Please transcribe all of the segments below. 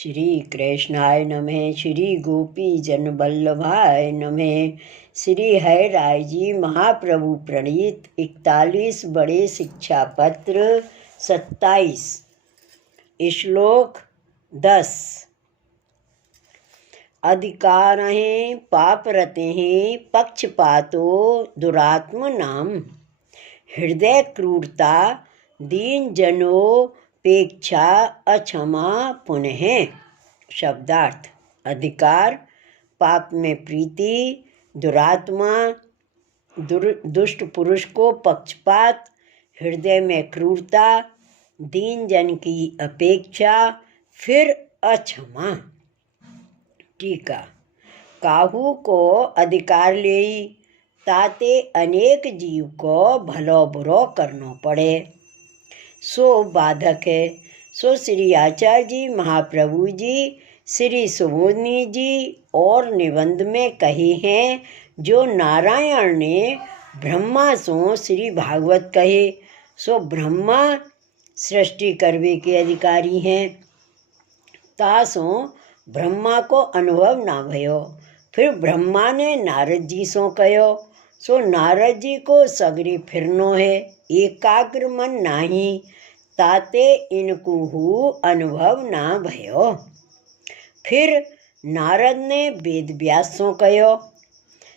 श्री कृष्णाय नमः। श्री गोपी जन वल्लभाय नमः। श्री हरि राय जी महाप्रभु प्रणीत 41 बड़े शिक्षा पत्र 27 श्लोक 10। अधिकारहि पापरतिहि पक्षपातो दुरात्मनाम हृदय क्रूरता दीन जनोपेक्षा अक्षमा पुनः। शब्दार्थ: अधिकार, पाप में प्रीति, दुरात्मा, दुष्ट पुरुष को पक्षपात, हृदय में क्रूरता, दीन जन की अपेक्षा, फिर अक्षमा। टीका: काहू को अधिकार लेई ताते अनेक जीव को भलो बुरो करनो पड़े, सो बाधक है। सो श्री आचार्य जी महाप्रभु जी श्री सुबोधनी जी और निबंध में कहे हैं, जो नारायण ने ब्रह्मा सो श्री भागवत कहे, सो ब्रह्मा सृष्टि करवे के अधिकारी हैं। तासो ब्रह्मा को अनुभव ना भयो। फिर ब्रह्मा ने नारद जी सो कहो, सो नारद जी को सगरी फिरनो है, एकाग्र मन नाही, ताते इनको अनुभव ना भयो। फिर नारद ने वेद व्यास सो कहो,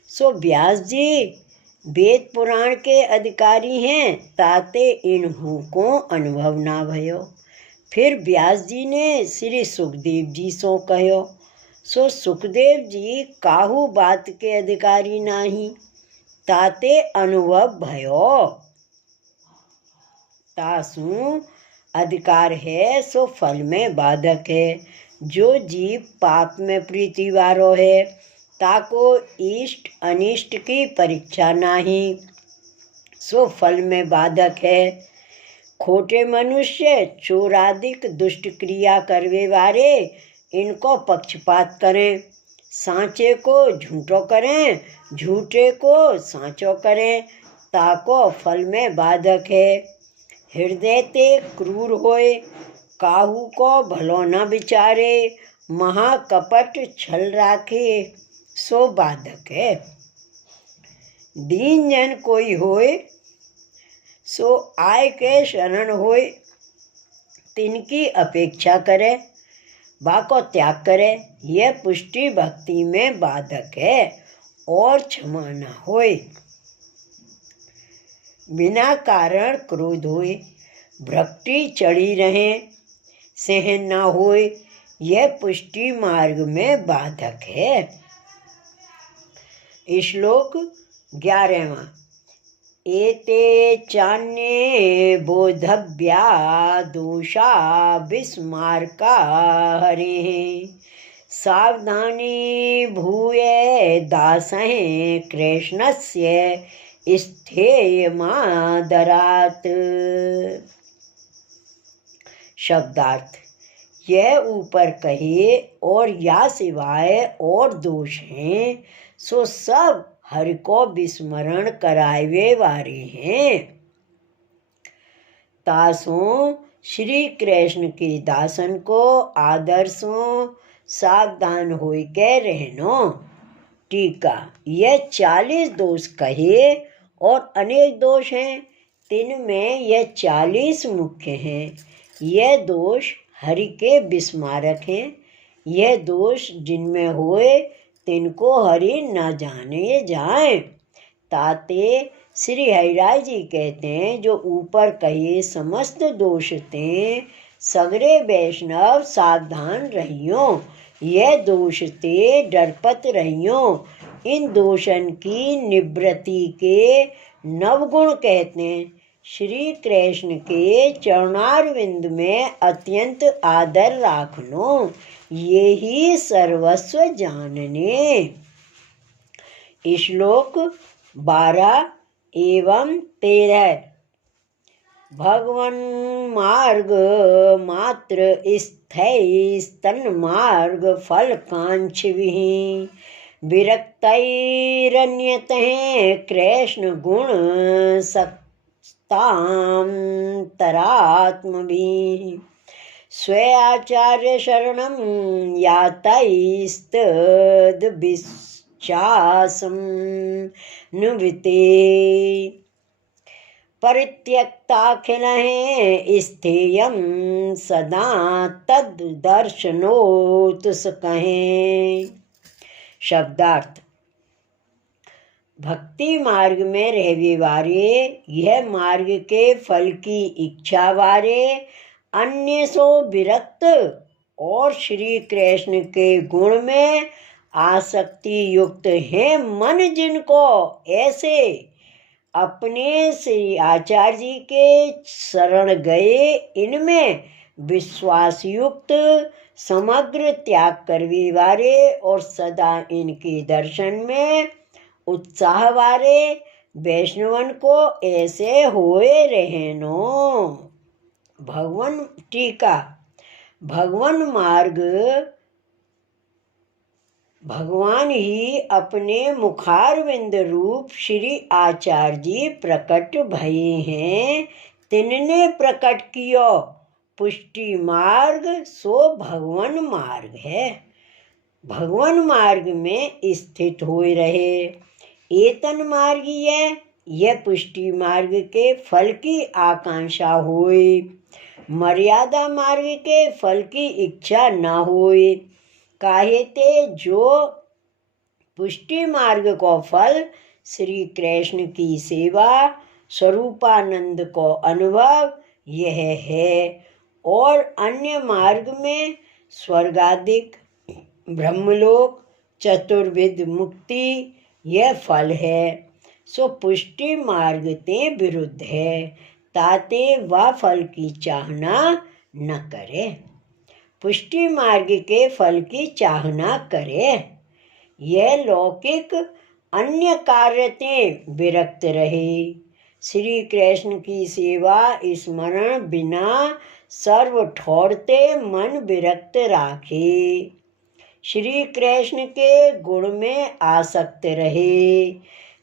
सो व्यास जी वेद पुराण के अधिकारी हैं, ताते इन्हू को अनुभव ना भयो। फिर व्यास जी ने श्री सुखदेव जी सो कहो, सो सुखदेव जी काहू बात के अधिकारी नाही, ताते अनुभव भयो। तासु अधिकार है, सो फल में बाधक है। जो जीव पाप में प्रीति वारो है, ताको इष्ट अनिष्ट की परीक्षा नाही, सो फल में बाधक है। खोटे मनुष्य चोरादिक दुष्ट क्रिया करवे वारे इनको पक्षपात करें, सांचे को झूठो करें, झूठे को सांचो करें, ताको फल में बाधक है। हृदय ते क्रूर होए, काहू को भलो न विचारे, महाकपट छल राखे, सो बाधक है। दीन जन कोई होए, सो आय के शरण होए, तिनकी अपेक्षा करे, बाको त्याग करे, यह पुष्टि भक्ति में बाधक है और क्षमा न होए। बिना कारण क्रोध होए, भ्रक्ति चढ़ी रहे, सहन न होए, यह पुष्टि मार्ग में बाधक है। श्लोक 11वां। एते चान्ये बोधव्या दोषा विस्मार्का हरेः, सावधानी भूये दासः कृष्णस्य स्थेयमादरात्। शब्दार्थ: यह ऊपर कहे और या सिवाय और दोष हैं, सो सब हरि को विस्मरण करावे वारे हैं। तासों श्री कृष्ण के दासन को आदर्शों सावधान होई के रहनो। टीका: यह 40 दोष कहे और अनेक दोष हैं, तिनमें यह 40 मुख्य हैं। यह दोष हरि के विस्मारक हैं। यह दोष जिनमें होए, तिनको हरि न जाने जाए। ताते श्री हरिराय जी कहते हैं, जो ऊपर कहे समस्त दोष ते सगरे वैष्णव सावधान रहियो, यह दोष ते डरपत रहियो। इन दोषन की निवृत्ति के नवगुण कहते हैं। श्री कृष्ण के चरणारविंद में अत्यंत आदर राखनो, यही सर्वस्व जानने। श्लोक 12 एवं 13। भगवन मार्ग मात्र स्थैस्तन मार्ग फल कांक्षिभिः, विरक्तैरन्यतः कृष्ण गुण सक्ताम तरात्मभिः। स्वे आचार्य शरणं यातैस्तद्विश्वासं नुविते परित्यक्ताखिलहें स्थेयं सदा तद्दर्शनोत कहें। शब्दार्थ। भक्ति मार्ग में रहने वाले, यह मार्ग के फल की इच्छा वाले, अन्य सो विरक्त और श्री कृष्ण के गुण में आसक्ति युक्त हैं मन जिनको, ऐसे अपने श्री आचार्य जी के शरण गए, इनमें विश्वास युक्त, समग्र त्याग करने वाले और सदा इनके दर्शन में उत्साह वाले वैष्णवन को ऐसे होए रहनो। भगवान टीका। भगवान मार्ग भगवान ही अपने मुखारविंद रूप श्री आचार्य जी प्रकट भये हैं। तिनने प्रकट कियो पुष्टि मार्ग, सो भगवान मार्ग है। भगवान मार्ग में स्थित होए रहे। एतन मार्गीय, यह पुष्टि मार्ग के फल की आकांक्षा होए, मर्यादा मार्ग के फल की इच्छा न होए। काहेते जो पुष्टि मार्ग को फल श्री कृष्ण की सेवा, स्वरूपानंद को अनुभव यह है, और अन्य मार्ग में स्वर्गादिक, ब्रह्मलोक, चतुर्विध मुक्ति यह फल है। सो पुष्टि मार्ग ते विरुद्ध है, ताते वह फल की चाहना न करे। पुष्टि मार्ग के फल की चाहना करे। यह लौकिक अन्य कार्यते विरक्त रहे। श्री कृष्ण की सेवा स्मरण बिना सर्व ठौरते मन विरक्त राखे। श्री कृष्ण के गुण में आसक्त रहे।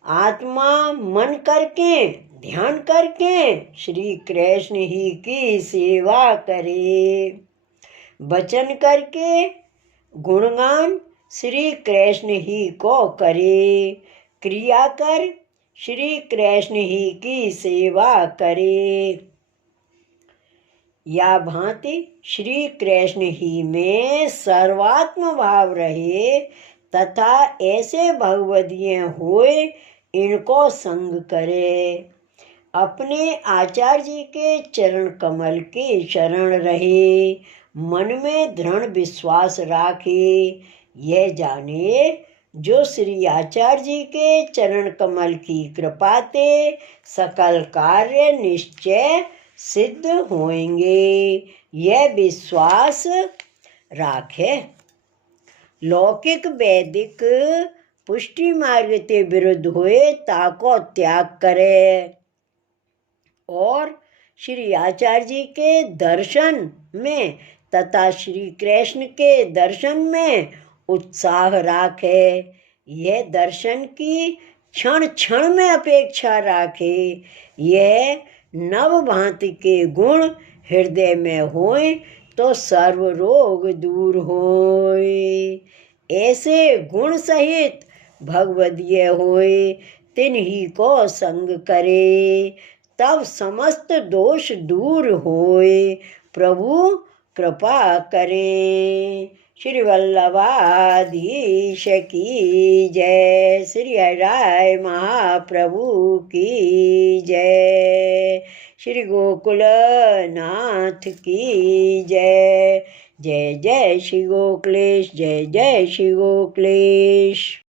आत्मा मन करके, ध्यान करके श्री कृष्ण ही की सेवा करे। वचन करके गुणगान श्री कृष्ण ही को करे। क्रिया कर श्री कृष्ण ही की सेवा करे। या भांति श्री कृष्ण ही में सर्वात्म भाव रहे, तथा ऐसे भगवदीय होए इनको संग करे। अपने आचार्य जी के चरण कमल के शरण रहे, मन में दृढ़ विश्वास राखे। यह जाने जो श्री आचार्य जी के चरण कमल की कृपाते सकल कार्य निश्चय सिद्ध होंगे, यह विश्वास राखे। लौकिक वैदिक पुष्टि मार्ग के विरुद्ध हुए ताको त्याग करे, और श्री आचार्य जी के दर्शन में तथा श्री कृष्ण के दर्शन में उत्साह राखे। यह दर्शन की क्षण क्षण में अपेक्षा राखे। यह नव भांति के गुण हृदय में होए तो सर्व रोग दूर होए। ऐसे गुण सहित भगवदीय होए, तिन्ही को संग करे, तब समस्त दोष दूर होए। प्रभु कृपा करें। श्री वल्लभाधीश की जय। श्री हरिराय महाप्रभु की जय। श्री गोकुलनाथ की जय। जय जय श्री गोकुलेश, जय जय श्री गोकुलेश।